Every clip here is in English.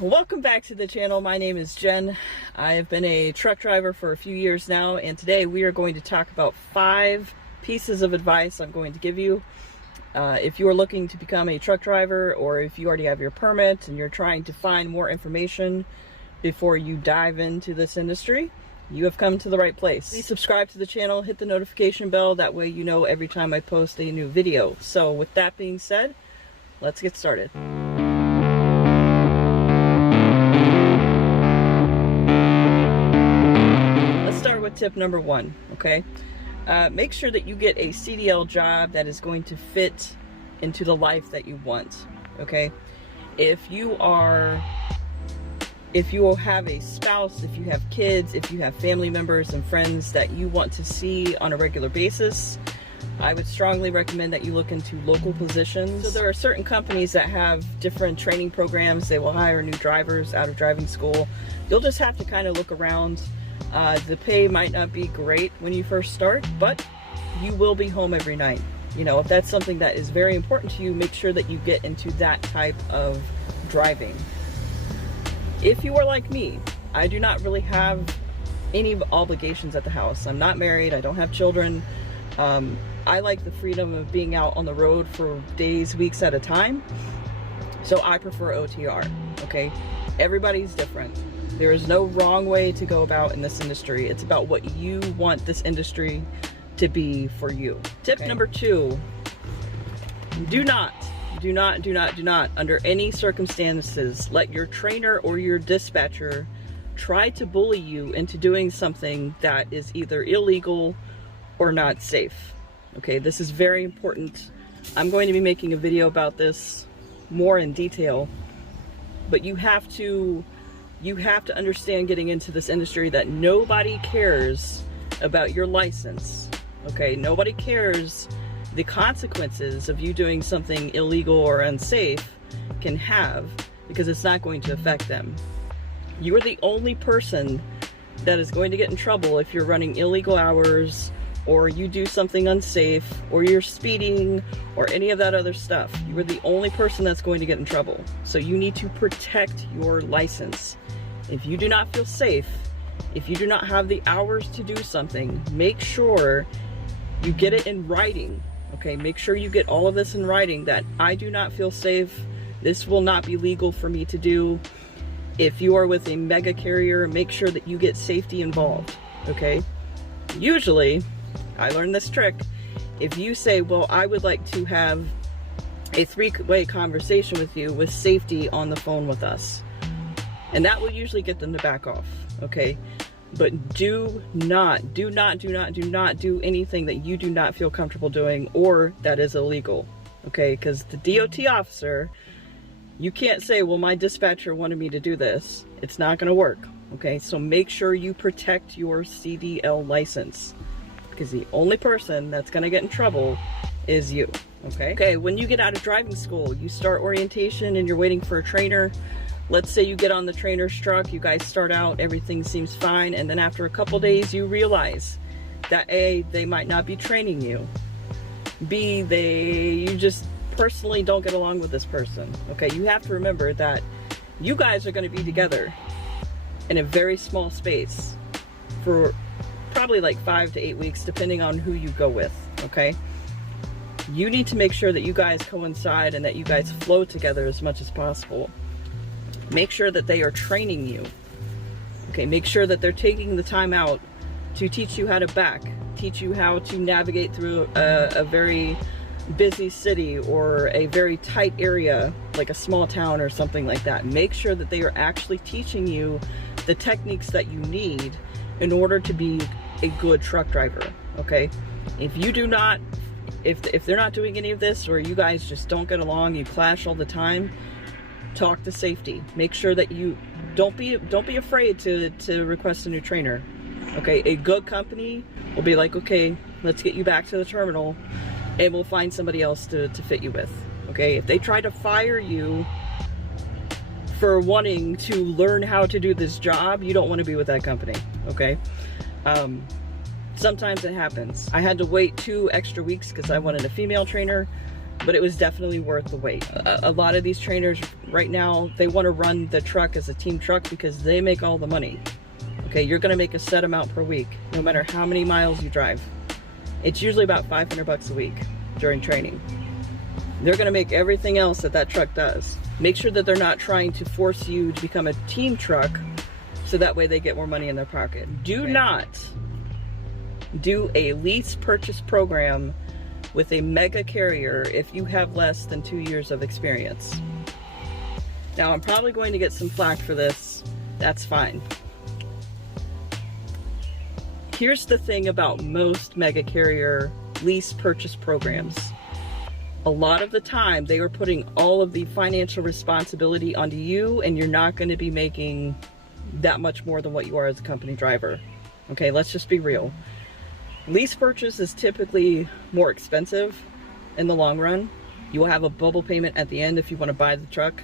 Welcome back to the channel. My name is Jen. I have been a truck driver for a few years now, and today we are going to talk about 5 pieces of advice I'm going to give you. If you are looking to become a truck driver, or if you already have your permit and you're trying to find more information before you dive into this industry, you have come to the right place. Please subscribe to the channel, hit the notification bell, that way you know every time I post a new video. So with that being said, let's get started. With tip number 1, okay? Make sure that you get a CDL job that is going to fit into the life that you want, okay? If you have a spouse, if you have kids, if you have family members and friends that you want to see on a regular basis, I would strongly recommend that you look into local positions. So there are certain companies that have different training programs. They will hire new drivers out of driving school. You'll just have to kind of look around. The pay might not be great when you first start, but you will be home every night. You know, if that's something that is very important to you, make sure that you get into that type of driving. If you are like me, I do not really have any obligations at the house. I'm not married, I don't have children. I like the freedom of being out on the road for days, weeks at a time. So I prefer OTR, okay? Everybody's different. There is no wrong way to go about in this industry. It's about what you want this industry to be for you. Tip number 2, do not, under any circumstances, let your trainer or your dispatcher try to bully you into doing something that is either illegal or not safe. Okay, this is very important. I'm going to be making a video about this more in detail, but you have to understand getting into this industry that nobody cares about your license, okay? Nobody cares the consequences of you doing something illegal or unsafe can have, because it's not going to affect them. You are the only person that is going to get in trouble if you're running illegal hours, or you do something unsafe, or you're speeding, or any of that other stuff. You are the only person that's going to get in trouble. So you need to protect your license. If you do not feel safe, if you do not have the hours to do something, make sure you get it in writing, okay? Make sure you get all of this in writing, that I do not feel safe. This will not be legal for me to do. If you are with a mega carrier, make sure that you get safety involved, okay? Usually, I learned this trick. If you say, well, I would like to have a 3-way conversation with you with safety on the phone with us, and that will usually get them to back off, okay? But do not do anything that you do not feel comfortable doing or that is illegal, okay? Because the DOT officer, you can't say, well, my dispatcher wanted me to do this. It's not gonna work, okay? So make sure you protect your CDL license, because the only person that's gonna get in trouble is you, okay? Okay, when you get out of driving school, you start orientation and you're waiting for a trainer. Let's say you get on the trainer's truck, you guys start out, everything seems fine, and then after a couple days you realize that A, they might not be training you, B, you just personally don't get along with this person, okay? You have to remember that you guys are going to be together in a very small space for probably like 5 to 8 weeks, depending on who you go with, okay? You need to make sure that you guys coincide and that you guys flow together as much as possible. Make sure that they are training you, okay? Make sure that they're taking the time out to teach you how to back, teach you how to navigate through a very busy city or a very tight area, like a small town or something like that. Make sure that they are actually teaching you the techniques that you need in order to be a good truck driver, okay? If you do not, if they're not doing any of this, or you guys just don't get along, you clash all the time, talk to safety. Make sure that you don't be afraid to request a new trainer, okay? A good company will be like, okay, let's get you back to the terminal and we'll find somebody else to fit you with, okay? If they try to fire you for wanting to learn how to do this job, you don't want to be with that company, okay? Sometimes it happens. I had to wait 2 extra weeks because I wanted a female trainer. but it was definitely worth the wait. A lot of these trainers right now, they want to run the truck as a team truck because they make all the money. Okay, you're gonna make a set amount per week, no matter how many miles you drive. It's usually about $500 a week during training. They're gonna make everything else that that truck does. Make sure that they're not trying to force you to become a team truck so that way they get more money in their pocket. Do not do a lease purchase program with a mega carrier if you have less than 2 years of experience. Now, I'm probably going to get some flack for this. That's fine. Here's the thing about most mega carrier lease purchase programs. A lot of the time, they are putting all of the financial responsibility onto you, and you're not going to be making that much more than what you are as a company driver. Okay, let's just be real. Lease purchase is typically more expensive in the long run. You will have a bubble payment at the end if you want to buy the truck.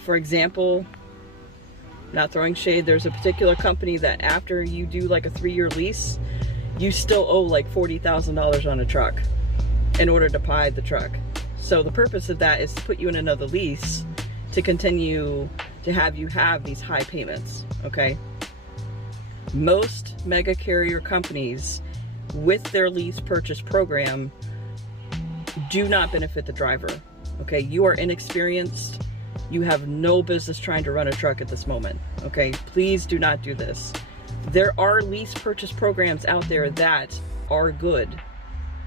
For example, not throwing shade, there's a particular company that after you do like a 3-year lease, you still owe like $40,000 on a truck in order to buy the truck. So the purpose of that is to put you in another lease to continue to have you have these high payments, okay? Most mega carrier companies with their lease purchase program do not benefit the driver, okay? You are inexperienced. You have no business trying to run a truck at this moment, okay? Please do not do this. There are lease purchase programs out there that are good,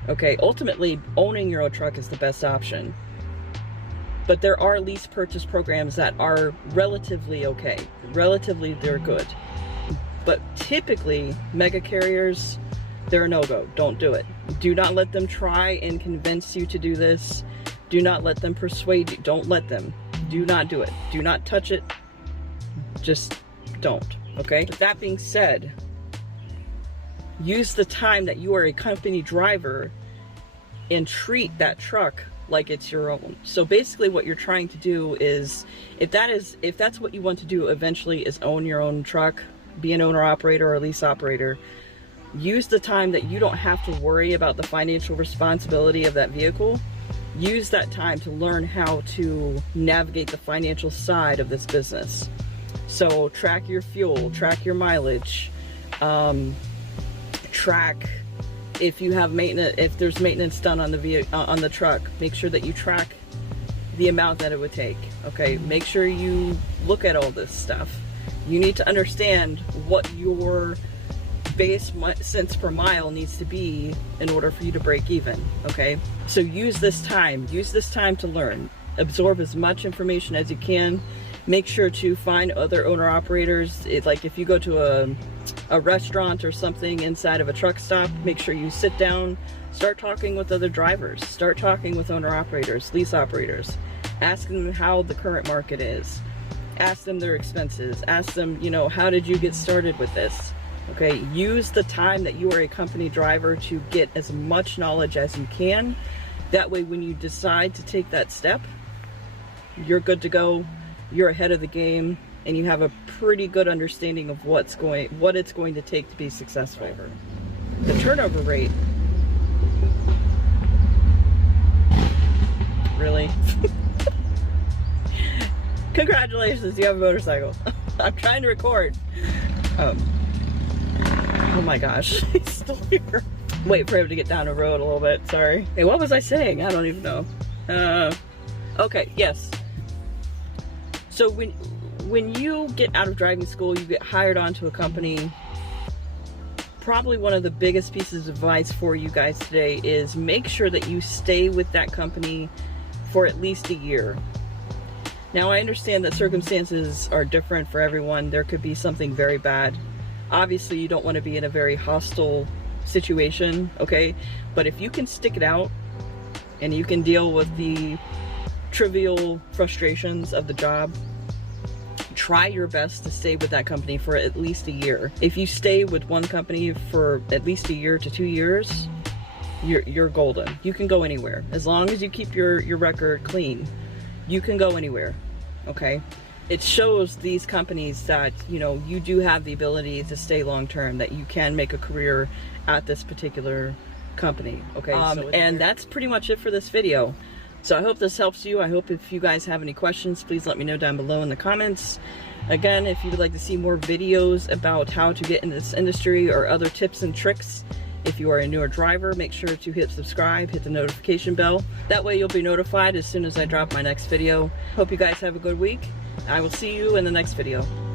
okay? Ultimately, owning your own truck is the best option. But there are lease purchase programs that are relatively okay. Relatively, they're good. But typically, mega carriers, they're a no-go. Don't do it. Do not let them try and convince you to do this. Do not let them persuade you. Don't let them. Do not do it. Do not touch it. Just don't, okay? With that being said, use the time that you are a company driver and treat that truck like it's your own. So basically what you're trying to do is, if that's what you want to do eventually, is own your own truck, be an owner operator or a lease operator, use the time that you don't have to worry about the financial responsibility of that vehicle. Use that time to learn how to navigate the financial side of this business. So track your fuel, track your mileage, track if you have maintenance, if there's maintenance done on the truck, make sure that you track the amount that it would take. Okay, make sure you look at all this stuff. You need to understand what your base cents per mile needs to be in order for you to break even. Okay, so use this time to learn, absorb as much information as you can. Make sure to find other owner operators. Like if you go to a restaurant or something inside of a truck stop, make sure you sit down, start talking with other drivers, start talking with owner operators, lease operators. Ask them how the current market is. Ask them their expenses. Ask them, you know, how did you get started with this? Okay, use the time that you are a company driver to get as much knowledge as you can. That way, when you decide to take that step, you're good to go, you're ahead of the game, and you have a pretty good understanding of what it's going to take to be successful. The turnover rate, really? Congratulations, you have a motorcycle. I'm trying to record. Oh my gosh, he's still here. Wait for him to get down the road a little bit, sorry. Hey, what was I saying? I don't even know. Okay, yes. So when you get out of driving school, you get hired onto a company, probably one of the biggest pieces of advice for you guys today is make sure that you stay with that company for at least a year. Now, I understand that circumstances are different for everyone. There could be something very bad. Obviously, you don't want to be in a very hostile situation, okay? But if you can stick it out and you can deal with the trivial frustrations of the job, try your best to stay with that company for at least a year. If you stay with one company for at least a year to 2 years, you're golden. You can go anywhere. As long as you keep your record clean, you can go anywhere, okay? It shows these companies that, you know, you do have the ability to stay long-term, that you can make a career at this particular company, okay? And that's pretty much it for this video. So I hope this helps you. I hope if you guys have any questions, please let me know down below in the comments. Again, if you would like to see more videos about how to get in this industry or other tips and tricks, if you are a newer driver, make sure to hit subscribe, hit the notification bell. That way you'll be notified as soon as I drop my next video. Hope you guys have a good week. I will see you in the next video.